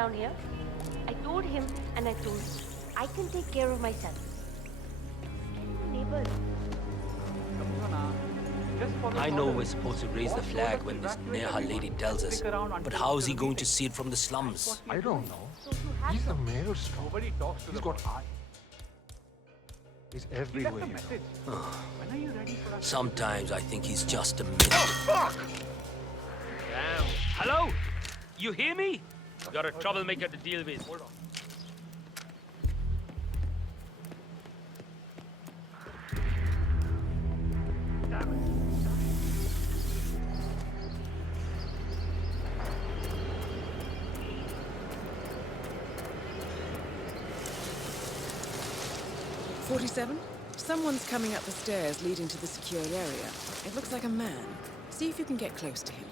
around here. I told him and I told you. I can take care of myself. Neighbor. I know we're supposed to raise the flag when this Neha lady tells us, but how is he going to see it from the slums? I don't know. So you have He's the maelstrom. Nobody talks to He's the got boss. eyes. He's He left everywhere, a you know. message. When are you ready for us? Sometimes I think he's just a myth. Fuck! Damn. Hello? You hear me? Got a troublemaker to deal with. Hold on. 47? Someone's coming up the stairs leading to the secured area. It looks like a man. See if you can get close to him.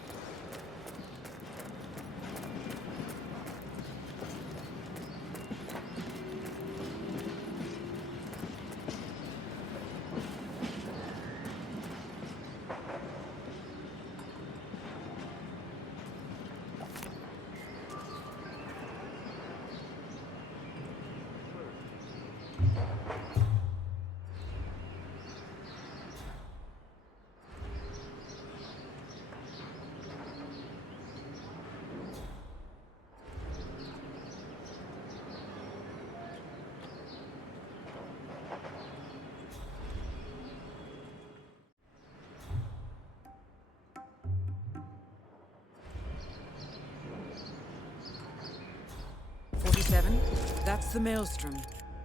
That's the Maelstrom.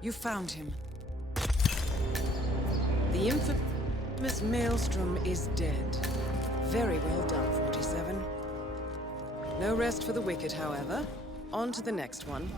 You found him. The infamous Maelstrom is dead. Very well done, 47. No rest for the wicked, however. On to the next one.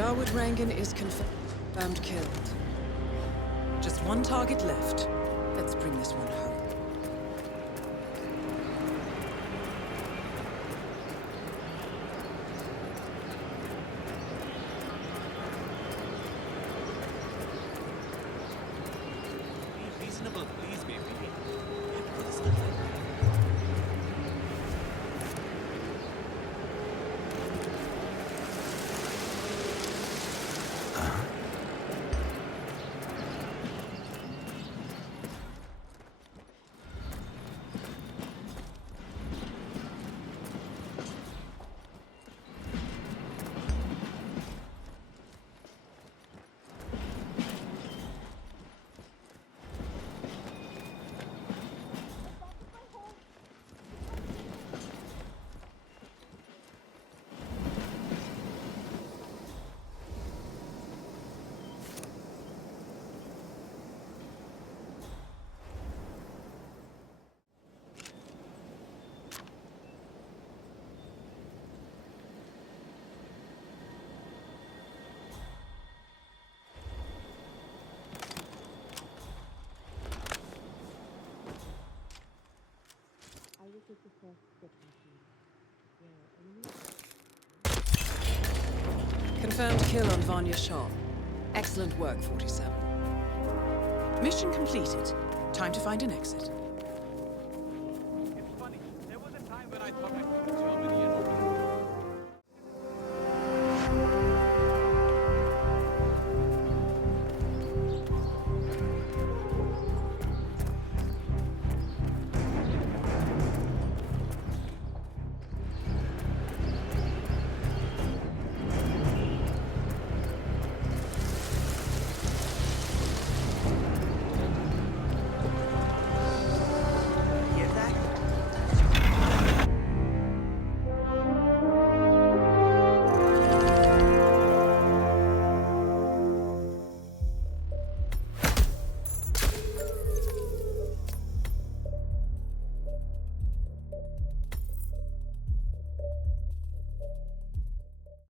Darwood Rangan is confirmed killed. Just one target left. Let's bring this one home. Be reasonable, please, baby. I will take the first step, machine. Confirmed kill on Vanya Shaw. Excellent work, 47. Mission completed. Time to find an exit.